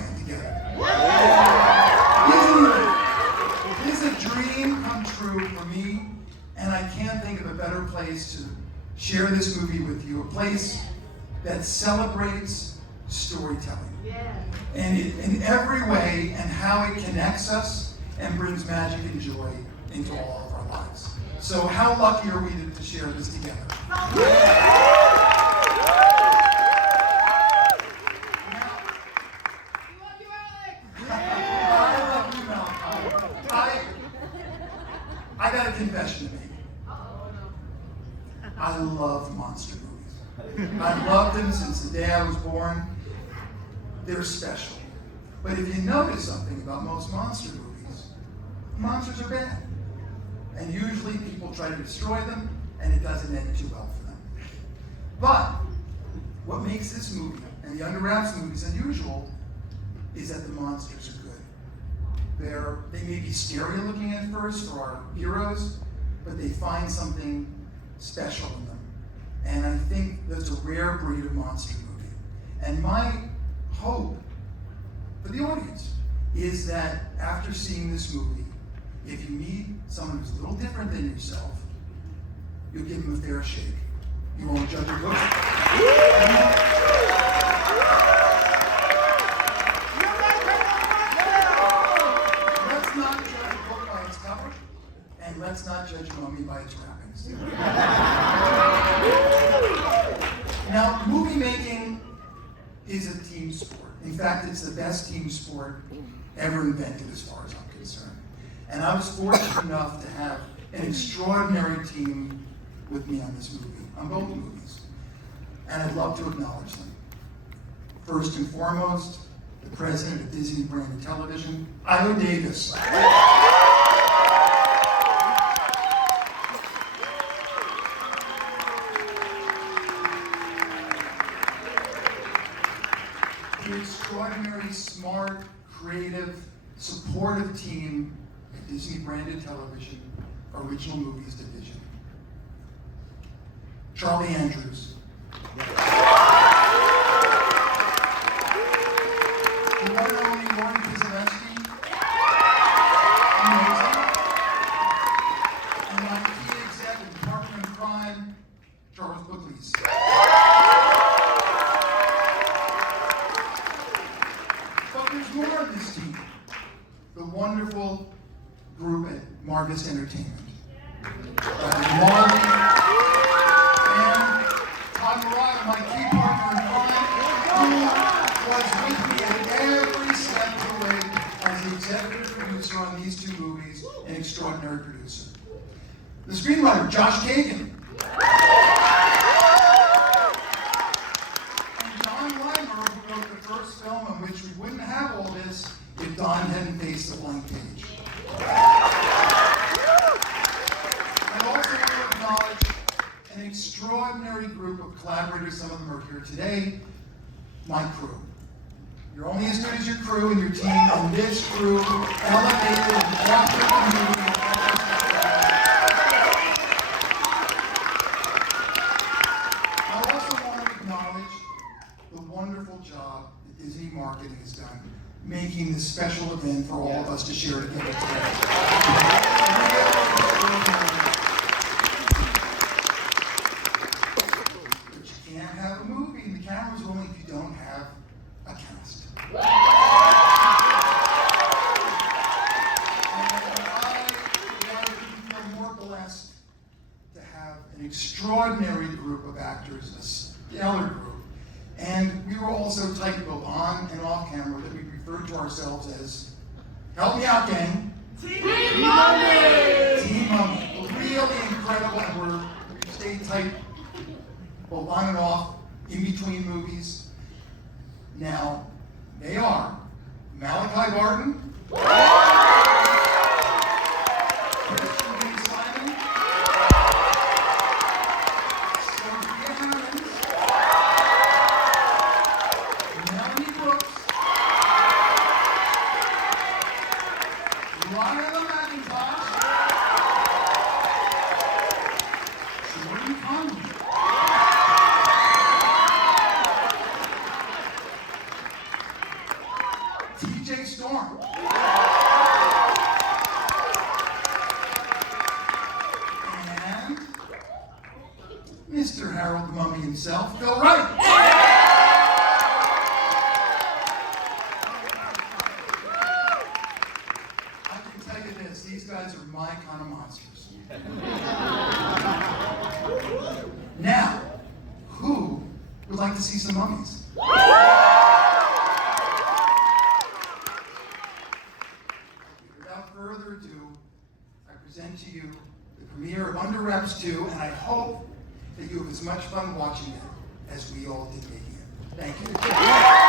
Disneyland together. Disneyland is a dream come true for me, and I can't think of a better place to share this movie with you. A place that celebrates storytelling. And in every way, and how it connects us and brings magic and joy into all of our lives. So how lucky are we to share this together? Now, I love you, Malachi. I got a confession to make. I love monster movies. I've loved them since the day I was born. They're special. But if you notice something about most monster movies, monsters are bad. And usually people try to destroy them, and it doesn't end too well for them. But what makes this movie and the Under Wraps movies unusual is that the monsters are good. They may be scary looking at first for our heroes, but they find something special in them. And I think that's a rare breed of monster movie. And my hope for the audience is that after seeing this movie, if you meet someone who's a little different than yourself, you'll give them a fair shake. You won't judge a book. Let's not judge a book by its cover, and let's not judge a mummy by its wrappings. Now, movie making is a team sport. In fact, it's the best team sport ever invented as far as I'm concerned. And I was fortunate enough to have an extraordinary team with me on this movie, on both movies. And I'd love to acknowledge them. First and foremost, the president of Disney Branded Television, Io Davis. The extraordinary, smart, creative, supportive team at Disney Branded Television Original Movies Division. Charlie Andrews. The one and only Lauren Kizilevsky. Amazing. And my key exec in Partner in Crime, Charles Bookleys. But there's more in this team. The wonderful group at Marcus Entertainment. Marley and Todd Murata, my key partner in crime, who was with me at every step of the way as the executive producer on these two movies, an extraordinary producer. The screenwriter, Josh Kagan. And Don Weimer, who wrote the first film in which we wouldn't have all this if Don hadn't faced the blank page. I also want to acknowledge an extraordinary group of collaborators. Some of them are here today. My crew. You're only as good as your crew and your team, and this crew elevated and crafted the movie. I also want to acknowledge the wonderful job that Disney Marketing has done making this special event for all of us to share together today. But you can't have a movie and the camera's rolling if you don't have a cast. And I feel more blessed to have an extraordinary group of actors, a stellar group. And we were all so tight, both on and off camera, that we referred to ourselves as, help me out, gang. Team Mummy! Team Mummy. Really incredible, and we stayed tight, both on and off, in between movies. Now, they are Malachi Barton, himself, Phil Wright. I can tell you this, these guys are my kind of monsters. Now, who would like to see some mummies? Without further ado, I present to you the premiere of Under Wraps 2, and I hope that you have as much fun watching it as we all did making it. Thank you.